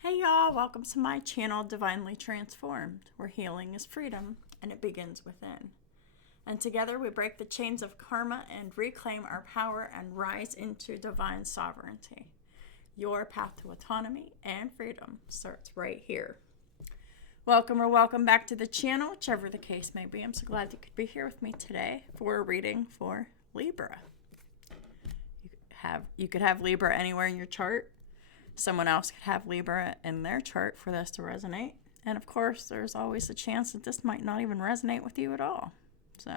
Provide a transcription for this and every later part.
Hey y'all, welcome to my channel, Divinely Transformed, where healing is freedom and it begins within. And together we break the chains of karma and reclaim our power and rise into divine sovereignty. Your path to autonomy and freedom starts right here. Welcome or welcome back to the channel, whichever the case may be. I'm so glad you could be here with me today for a reading for Libra. You could have Libra anywhere in your chart. Someone else could have Libra in their chart for this to resonate. And of course, there's always a chance that this might not even resonate with you at all. So,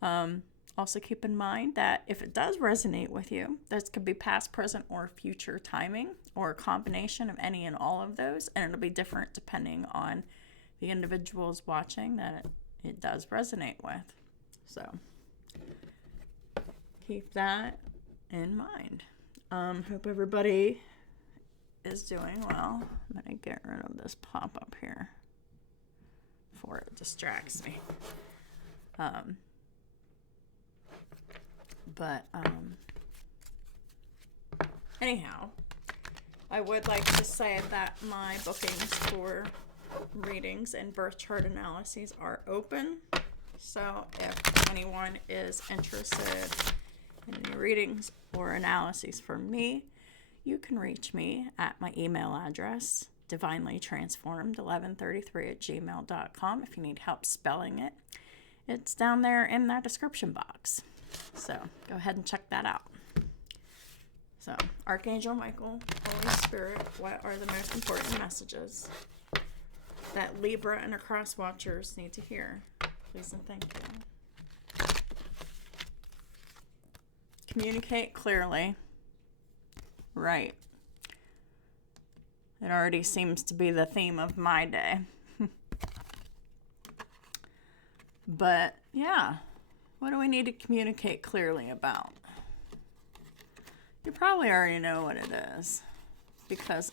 also keep in mind that if it does resonate with you, this could be past, present, or future timing, or a combination of any and all of those. And it'll be different depending on the individuals watching that it does resonate with. So, keep that in mind. Hope everybody is doing well. I'm going to get rid of this pop-up here before it distracts me. Anyhow, I would like to say that my bookings for readings and birth chart analyses are open. So if anyone is interested in any readings or analyses from me, you can reach me at my email address, divinelytransformed1133@gmail.com. If you need help spelling it, it's down there in that description box. So go ahead and check that out. So, Archangel Michael, Holy Spirit, what are the most important messages that Libra and across watchers need to hear? Please and thank you. Communicate clearly. Right. It already seems to be the theme of my day. But, yeah. What do we need to communicate clearly about? You probably already know what it is. Because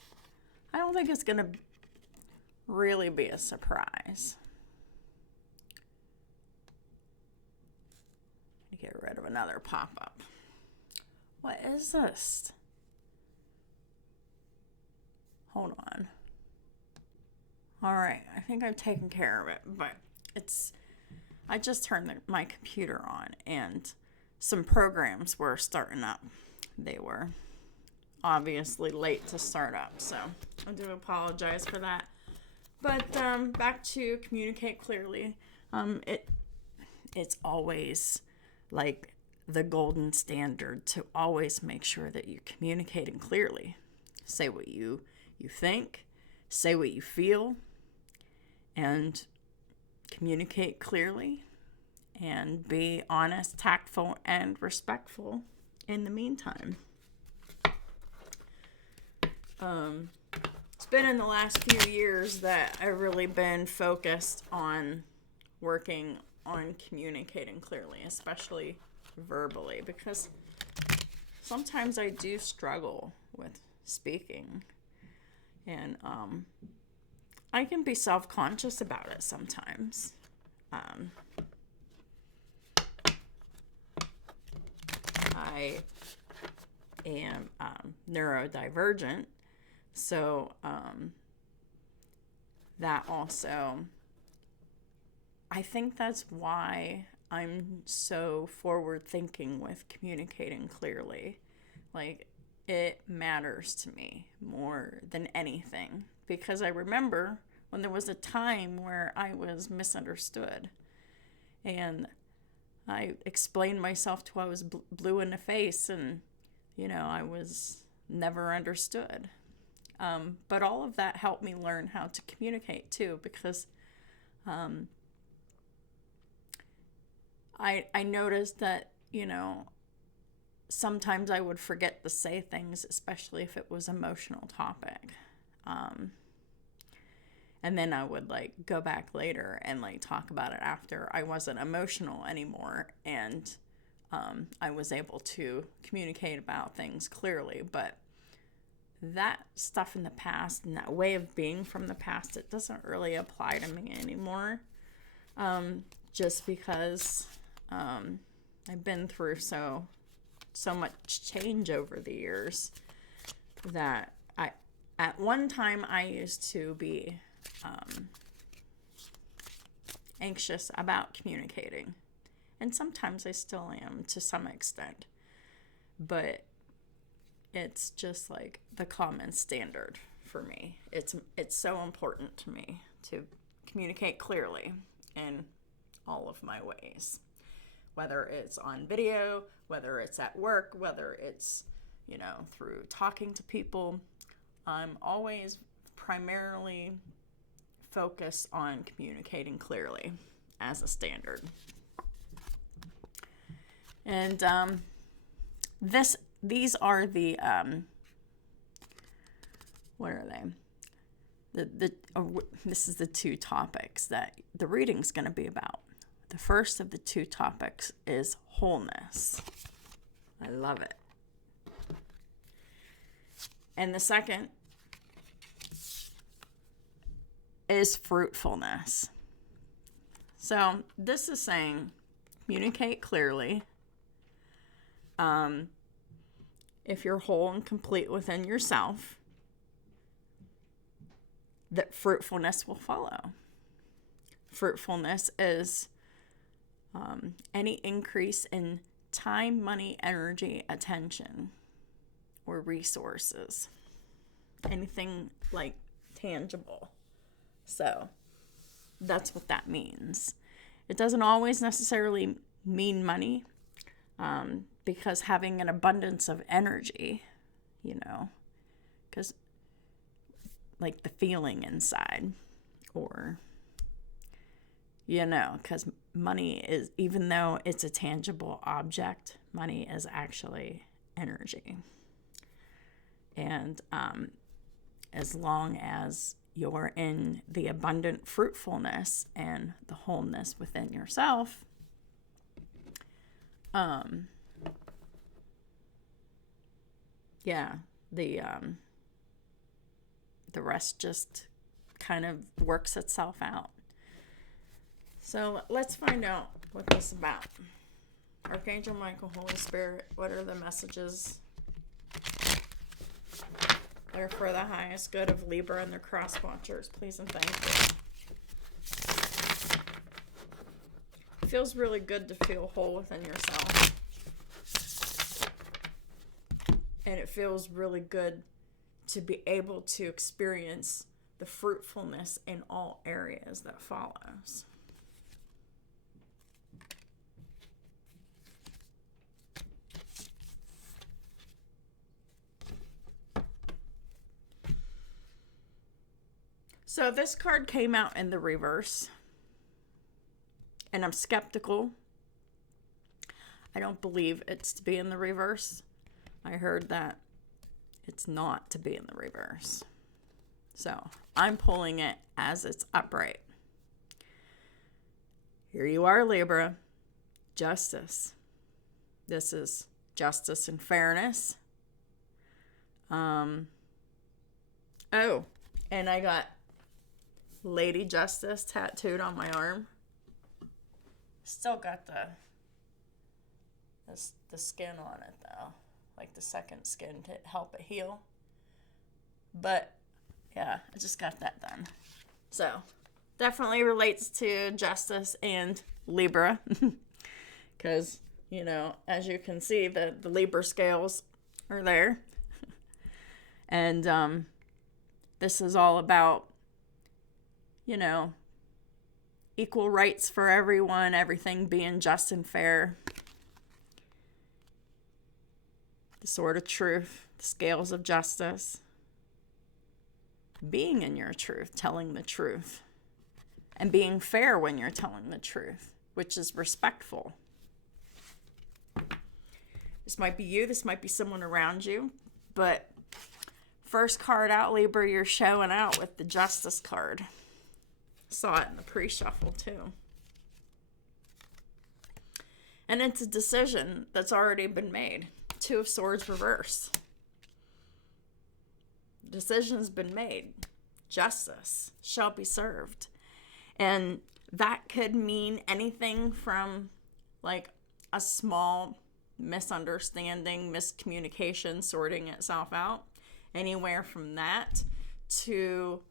I don't think it's going to really be a surprise. Get rid of another pop-up. What is this? Hold on. All right, I think I've taken care of it, but I just turned my computer on and some programs were starting up. They were obviously late to start up, so I do apologize for that. But back to communicate clearly. It's always like the golden standard to always make sure that you're communicating clearly. Say what you think, say what you feel, and communicate clearly, and be honest, tactful, and respectful in the meantime. It's been in the last few years that I've really been focused on working on communicating clearly, especially verbally, because sometimes I do struggle with speaking, and I can be self-conscious about it sometimes. I am neurodivergent, so that also, I think that's why I'm so forward-thinking with communicating clearly. Like, it matters to me more than anything, because I remember when there was a time where I was misunderstood, and I explained myself till I was blue in the face, and, I was never understood. But all of that helped me learn how to communicate, too, because I noticed that, sometimes I would forget to say things, especially if it was an emotional topic. And then I would go back later and talk about it after I wasn't emotional anymore, and I was able to communicate about things clearly. But that stuff in the past and that way of being from the past, it doesn't really apply to me anymore. Just because I've been through so much change over the years that At one time, I used to be anxious about communicating. And sometimes I still am to some extent. But it's just like the common standard for me. It's so important to me to communicate clearly in all of my ways. Whether it's on video, whether it's at work, whether it's, through talking to people. I'm always primarily focused on communicating clearly as a standard. And these are the what are they? This is the two topics that the reading's going to be about. The first of the two topics is wholeness. I love it. And the second is fruitfulness. So this is saying communicate clearly. If you're whole and complete within yourself, that fruitfulness will follow. Fruitfulness is any increase in time, money, energy, attention, or resources. Anything like tangible. So that's what that means. It doesn't always necessarily mean money, because having an abundance of energy, because like the feeling inside, or, because money is, even though it's a tangible object, money is actually energy. And as long as you're in the abundant fruitfulness and the wholeness within yourself, the rest just kind of works itself out. So let's find out what this is about. Archangel Michael, Holy Spirit, what are the messages that are for the highest good of Libra and their cross watchers? Please and thank you. It feels really good to feel whole within yourself. And it feels really good to be able to experience the fruitfulness in all areas that follows. So this card came out in the reverse, and I'm skeptical. I don't believe it's to be in the reverse. I heard that it's not to be in the reverse. So I'm pulling it as it's upright. Here you are, Libra. Justice. This is justice and fairness. Oh, and I got Lady Justice tattooed on my arm. Still got the skin on it though. Like the second skin to help it heal. But yeah, I just got that done. So definitely relates to justice and Libra. Because, as you can see, the Libra scales are there. And this is all about, equal rights for everyone, everything being just and fair. The sword of truth, the scales of justice. Being in your truth, telling the truth. And being fair when you're telling the truth, which is respectful. This might be you, this might be someone around you, but first card out, Libra, you're showing out with the Justice card. Saw it in the pre-shuffle too. And it's a decision that's already been made. Two of Swords reverse. Decision's been made. Justice shall be served. And that could mean anything from like a small misunderstanding, miscommunication, sorting itself out. Anywhere from that to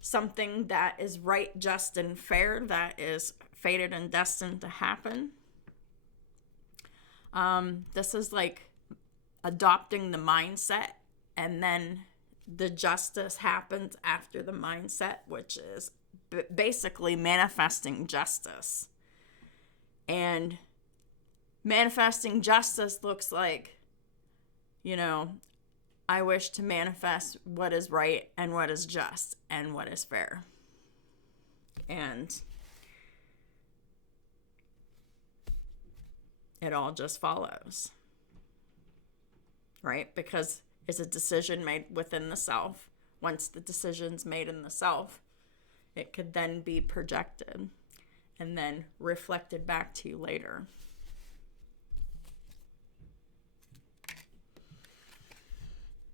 something that is right, just, and fair, that is fated and destined to happen. This is like adopting the mindset, and then the justice happens after the mindset, which is basically manifesting justice. And manifesting justice looks like, I wish to manifest what is right and what is just and what is fair. And it all just follows, right? Because it's a decision made within the self. Once the decision's made in the self, it could then be projected and then reflected back to you later.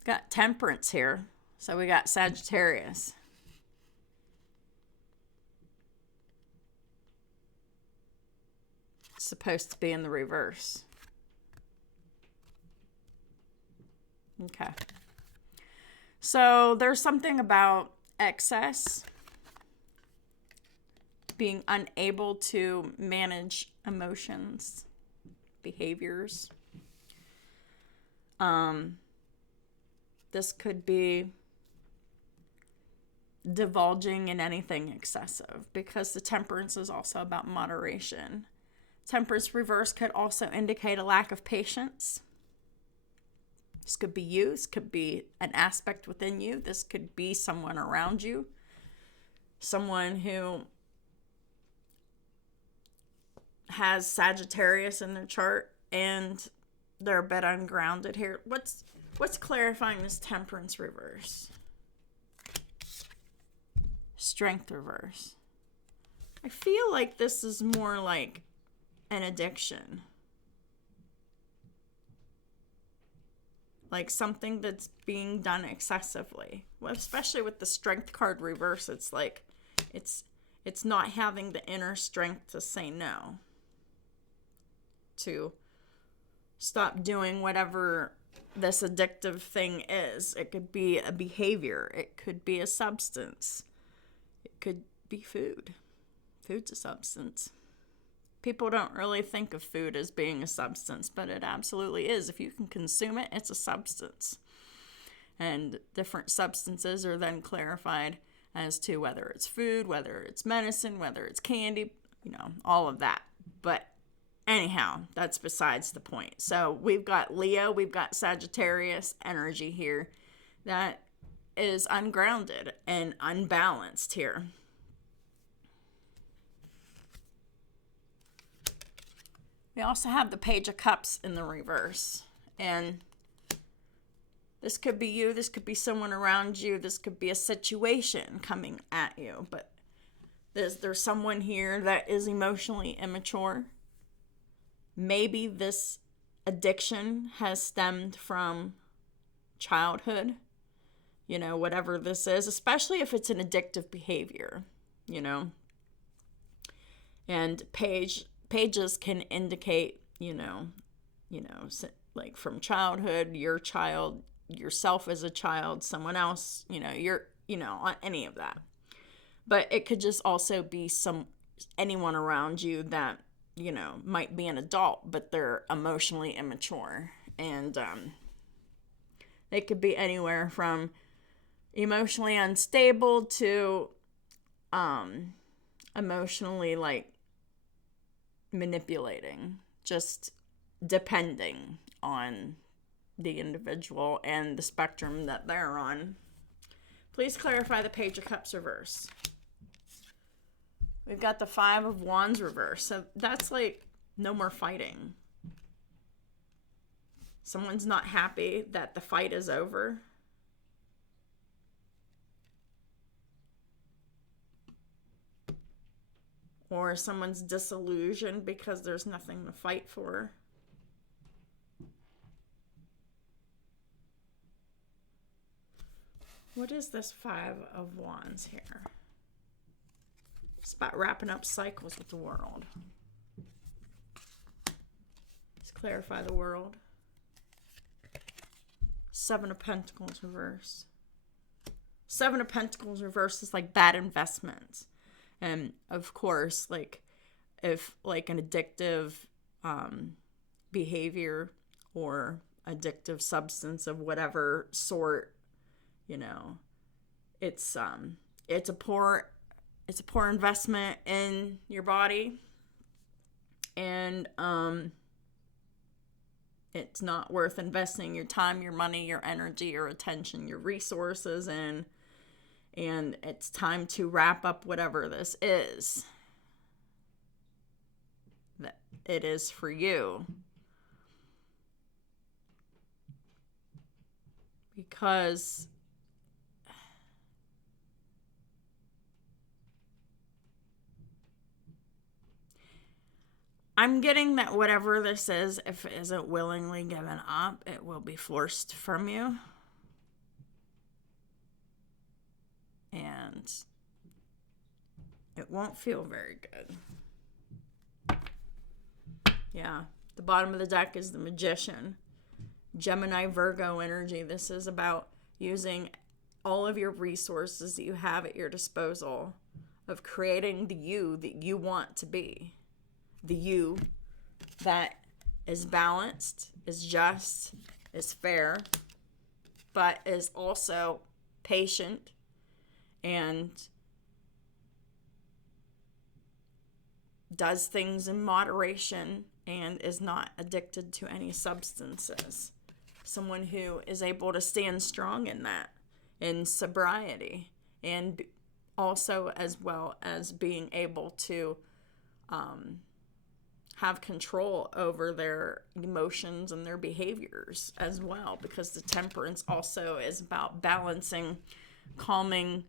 Got Temperance here. So we got Sagittarius. It's supposed to be in the reverse. Okay. So there's something about excess, being unable to manage emotions, behaviors. This could be divulging in anything excessive, because the Temperance is also about moderation. Temperance reverse could also indicate a lack of patience. This could be you. This could be an aspect within you. This could be someone around you. Someone who has Sagittarius in their chart and they're a bit ungrounded here. What's clarifying this Temperance reverse? Strength reverse. I feel like this is more like an addiction. Like something that's being done excessively. Well, especially with the Strength card reverse, it's like it's not having the inner strength to say no. To stop doing whatever this addictive thing is. It could be a behavior. It could be a substance. It could be food. Food's a substance. People don't really think of food as being a substance, but it absolutely is. If you can consume it, it's a substance. And different substances are then clarified as to whether it's food, whether it's medicine, whether it's candy, all of that. But anyhow, that's besides the point. So we've got Leo, we've got Sagittarius energy here that is ungrounded and unbalanced here. We also have the Page of Cups in the reverse. And this could be you, this could be someone around you, this could be a situation coming at you. But there's someone here that is emotionally immature. Maybe this addiction has stemmed from childhood, whatever this is, especially if it's an addictive behavior, And pages can indicate, like from childhood, your child, yourself as a child, someone else, on any of that. But it could just also be anyone around you that, might be an adult, but they're emotionally immature. And they could be anywhere from emotionally unstable to emotionally manipulating, just depending on the individual and the spectrum that they're on. Please clarify the Page of Cups reverse. We've got the Five of Wands reverse. So that's no more fighting. Someone's not happy that the fight is over. Or someone's disillusioned because there's nothing to fight for. What is this Five of Wands here? It's about wrapping up cycles with the world. Let's clarify the world. Seven of Pentacles reverse. Seven of Pentacles reverse is like bad investments. And of course, like if like an addictive behavior or addictive substance of whatever sort, you know, it's a poor investment in your body, and it's not worth investing your time, your money, your energy, your attention, your resources in. And it's time to wrap up whatever this is that it is for you. Because I'm getting that whatever this is, if it isn't willingly given up, it will be forced from you. And it won't feel very good. Yeah. The bottom of the deck is the Magician. Gemini, Virgo energy. This is about using all of your resources that you have at your disposal, of creating the you that you want to be. The you that is balanced, is just, is fair, but is also patient and does things in moderation and is not addicted to any substances. Someone who is able to stand strong in that, in sobriety, and also as well as being able to have control over their emotions and their behaviors as well, because the Temperance also is about balancing, calming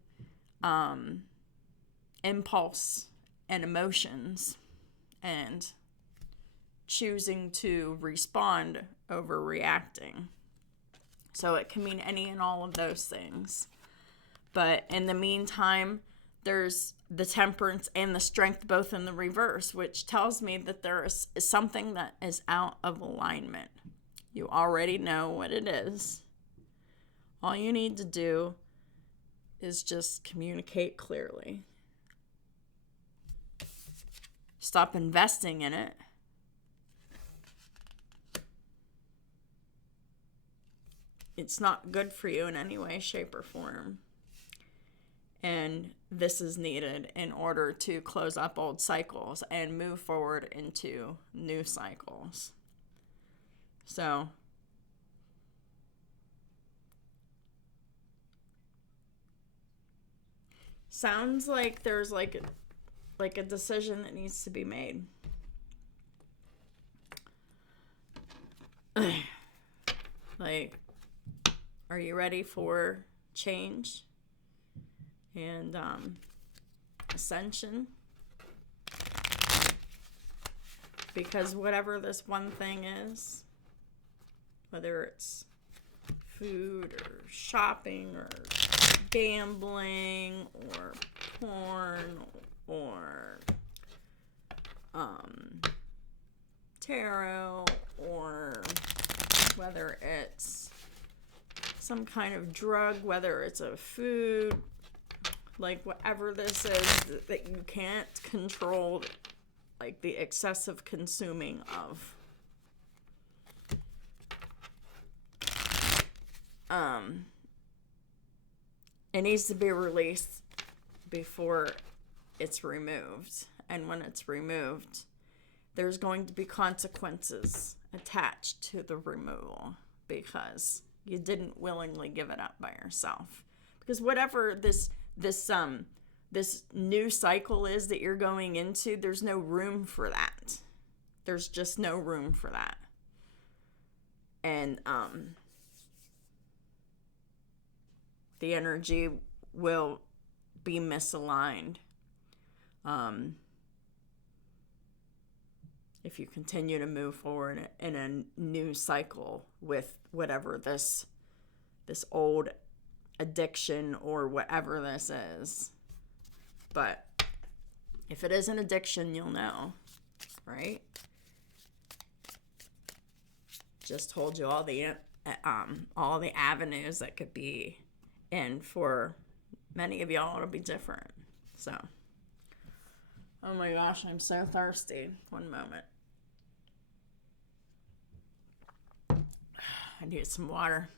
impulse and emotions, and choosing to respond over reacting. So it can mean any and all of those things. But in the meantime, there's the Temperance and the Strength both in the reverse, which tells me that there is something that is out of alignment. You already know what it is. All you need to do is just communicate clearly. Stop investing in it. It's not good for you in any way, shape, or form. And this is needed in order to close up old cycles and move forward into new cycles. So, sounds like there's like a decision that needs to be made. Like, are you ready for change and ascension? Because whatever this one thing is, whether it's food or shopping or gambling or porn or tarot, or whether it's some kind of drug, whether it's a food, like whatever this is that you can't control, like the excessive consuming of. It needs to be released before it's removed. And when it's removed, there's going to be consequences attached to the removal, because you didn't willingly give it up by yourself. Because whatever this new cycle is that you're going into, there's no room for that. There's just no room for that. And the energy will be misaligned if you continue to move forward in a new cycle with whatever this old addiction or whatever this is. But if it is an addiction, you'll know, right? Just told you all the all the avenues that could be. And for many of y'all, it'll be different. So, oh my gosh, I'm so thirsty. One moment. I need some water.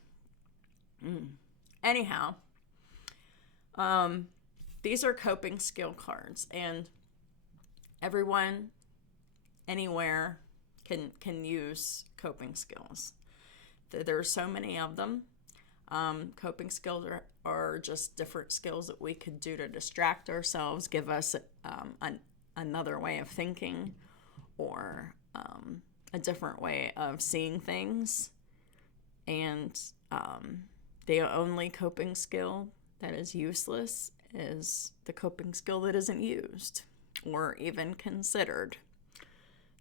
Anyhow, these are coping skill cards, and everyone, anywhere, can use coping skills. There are so many of them. Coping skills are just different skills that we could do to distract ourselves, give us another way of thinking, or a different way of seeing things. And the only coping skill that is useless is the coping skill that isn't used or even considered.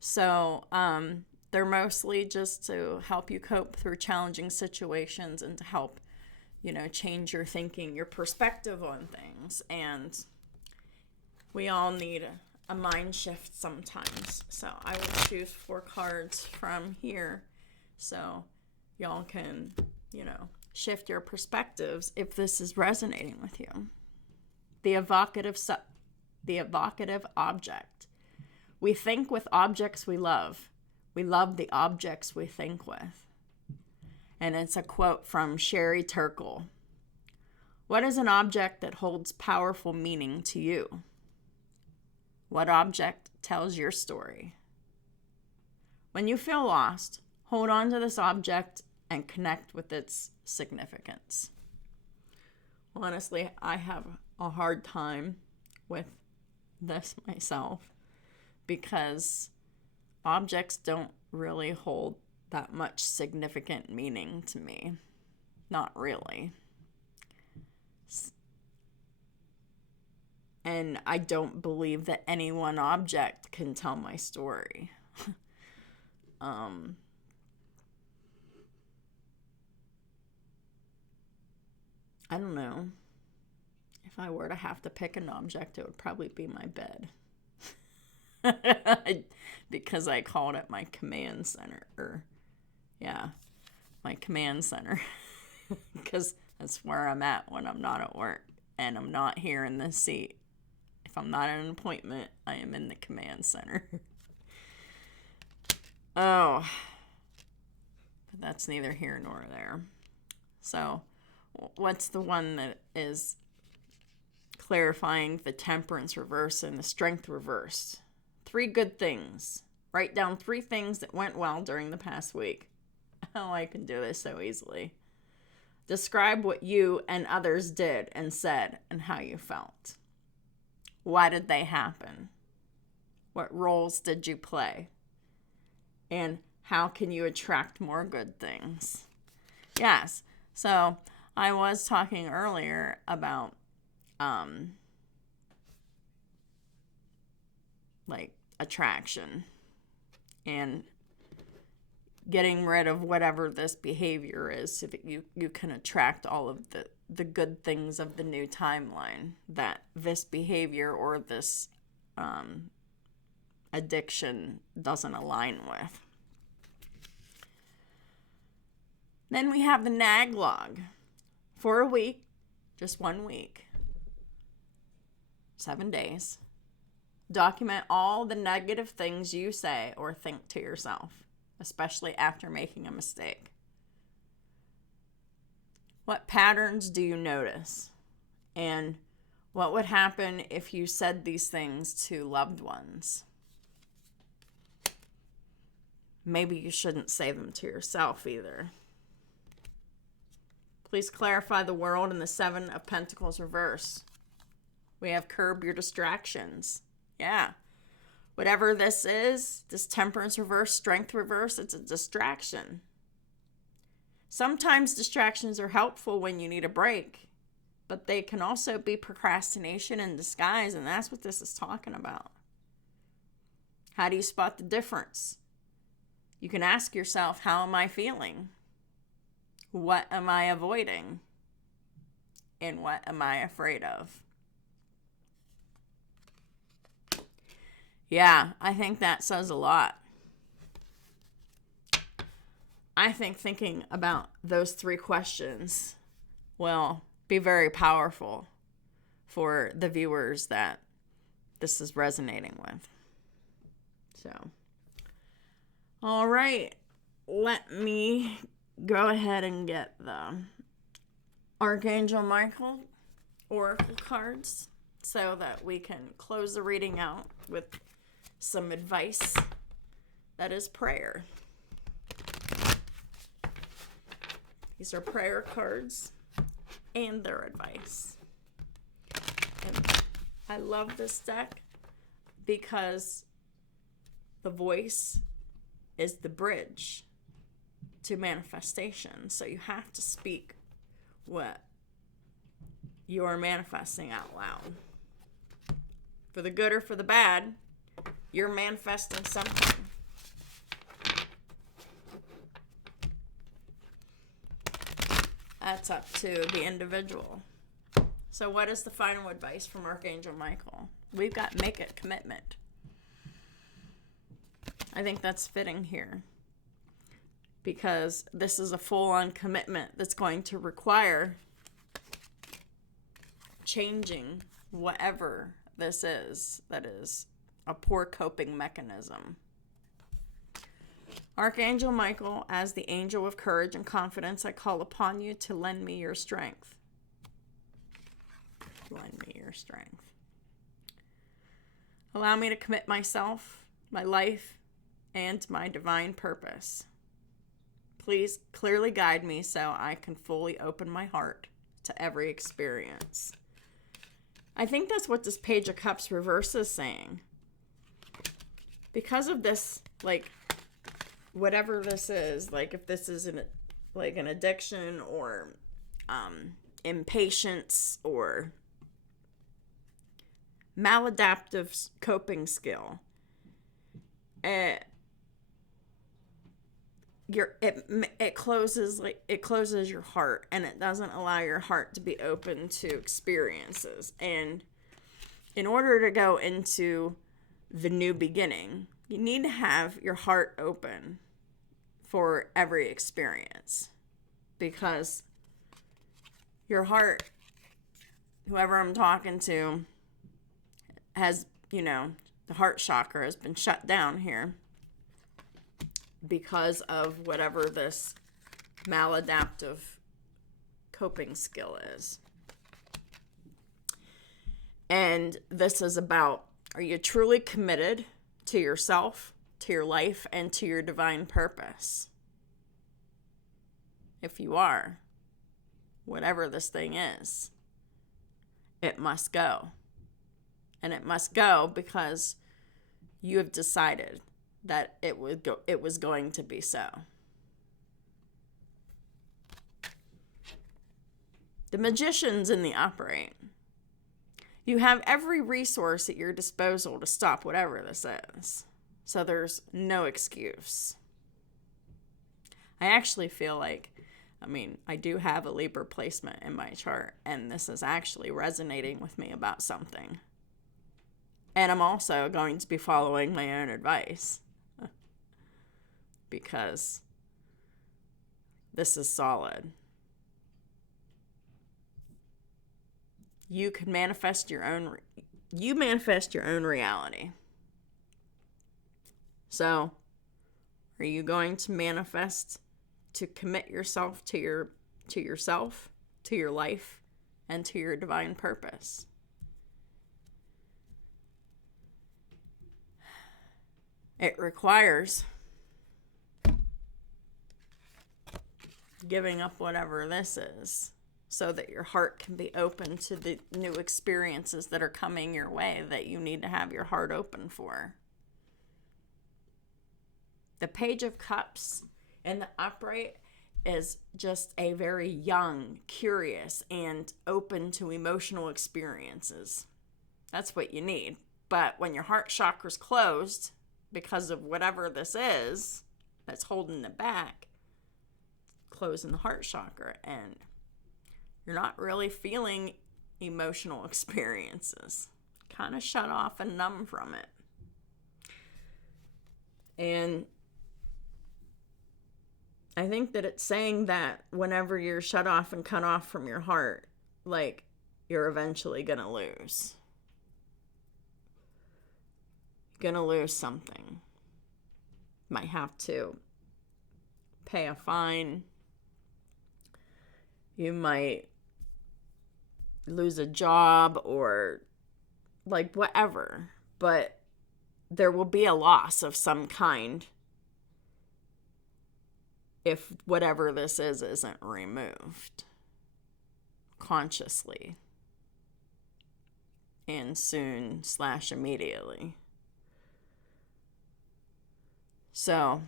So they're mostly just to help you cope through challenging situations and to help, change your thinking, your perspective on things. And we all need a mind shift sometimes. So I will choose 4 cards from here so y'all can, shift your perspectives if this is resonating with you. The evocative object. We think with objects we love. We love the objects we think with. And it's a quote from Sherry Turkle. What is an object that holds powerful meaning to you? What object tells your story? When you feel lost, hold on to this object and connect with its significance. Honestly, I have a hard time with this myself because objects don't really hold that much significant meaning to me. Not really. And I don't believe that any one object can tell my story. I don't know. If I were to have to pick an object, it would probably be my bed. Because I called it my command center. My command center. Because that's where I'm at when I'm not at work. And I'm not here in this seat. If I'm not at an appointment, I am in the command center. Oh. But that's neither here nor there. So, what's the one that is clarifying the temperance reverse and the strength reverse? 3 good things. Write down 3 things that went well during the past week. Oh, I can do this so easily. Describe what you and others did and said and how you felt. Why did they happen? What roles did you play? And how can you attract more good things? Yes. So I was talking earlier about attraction and getting rid of whatever this behavior is so that you can attract all of the good things of the new timeline that this behavior or this addiction doesn't align with. Then we have the nag log. For a week, just 1 week, 7 days, document all the negative things you say or think to yourself, especially after making a mistake. What patterns do you notice? And what would happen if you said these things to loved ones? Maybe you shouldn't say them to yourself either. Please clarify the world in the 7 of Pentacles reverse. We have curb your distractions. Yeah. Whatever this is, this temperance reverse, strength reverse, it's a distraction. Sometimes distractions are helpful when you need a break, but they can also be procrastination in disguise, and that's what this is talking about. How do you spot the difference? You can ask yourself, how am I feeling? What am I avoiding? And what am I afraid of? Yeah, I think that says a lot. I think thinking about those 3 questions will be very powerful for the viewers that this is resonating with. So, all right, let me go ahead and get the Archangel Michael Oracle cards so that we can close the reading out with some advice that is prayer. These are prayer cards and their advice. And I love this deck because the voice is the bridge to manifestation. So you have to speak what you are manifesting out loud. For the good or for the bad, you're manifesting something. That's up to the individual. So what is the final advice from Archangel Michael? We've got make it commitment. I think that's fitting here because this is a full-on commitment that's going to require changing whatever this is that is a poor coping mechanism. Archangel Michael, as the angel of courage and confidence, I call upon you to lend me your strength. Lend me your strength. Allow me to commit myself, my life, and my divine purpose. Please clearly guide me so I can fully open my heart to every experience. I think that's what this Page of Cups reverse is saying. Because of this, like, whatever this is, like if this is an addiction or impatience or maladaptive coping skill, it closes your heart, and it doesn't allow your heart to be open to experiences. And in order to go into the new beginning, you need to have your heart open for every experience, because your heart, whoever I'm talking to, has, the heart chakra has been shut down here because of whatever this maladaptive coping skill is. And this is about, are you truly committed to yourself, to your life, and to your divine purpose? If you are, whatever this thing is, it must go. And it must go because you have decided that it was going to be so. The Magician's in the upright. You have every resource at your disposal to stop whatever this is. So there's no excuse. I actually feel like, I do have a Libra placement in my chart, and this is actually resonating with me about something. And I'm also going to be following my own advice because this is solid. You can manifest your own reality. So, are you going to manifest to commit yourself to yourself, to your life, and to your divine purpose? It requires giving up whatever this is so that your heart can be open to the new experiences that are coming your way that you need to have your heart open for. The Page of Cups in the upright is just a very young, curious, and open to emotional experiences. That's what you need. But when your heart chakra's closed, because of whatever this is that's holding it back, closing the heart chakra, and you're not really feeling emotional experiences. Kind of shut off and numb from it. And I think that it's saying that whenever you're shut off and cut off from your heart, like, you're eventually going to lose. You're going to lose something. Might have to pay a fine. You might lose a job or like whatever. But there will be a loss of some kind if whatever this is isn't removed consciously and soon / immediately. So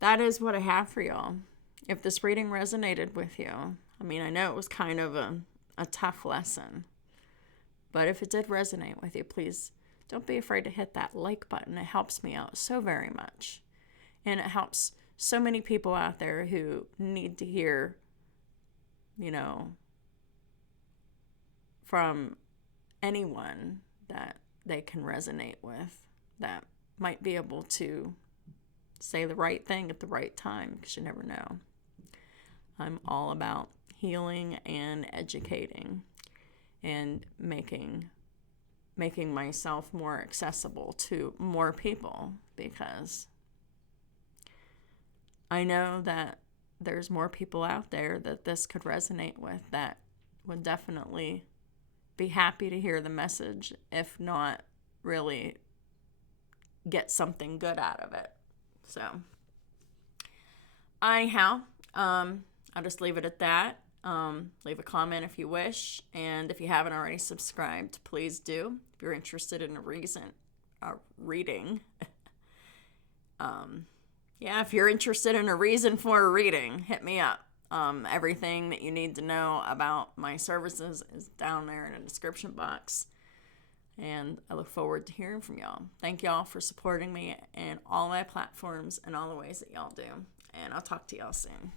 that is what I have for y'all. If this reading resonated with you, I mean, I know it was kind of a tough lesson, but if it did resonate with you, please don't be afraid to hit that like button. It helps me out so very much. And it helps so many people out there who need to hear, from anyone that they can resonate with, that might be able to say the right thing at the right time, because you never know. I'm all about healing and educating and making myself more accessible to more people, because I know that there's more people out there that this could resonate with, that would definitely be happy to hear the message, if not really get something good out of it. So anyhow, I'll just leave it at that. Leave a comment if you wish, and if you haven't already subscribed, please do. If you're interested in a reading, if you're interested in a reason for a reading, hit me up. Everything that you need to know about my services is down there in the description box, and I look forward to hearing from y'all. Thank y'all for supporting me in all my platforms and all the ways that y'all do, and I'll talk to y'all soon.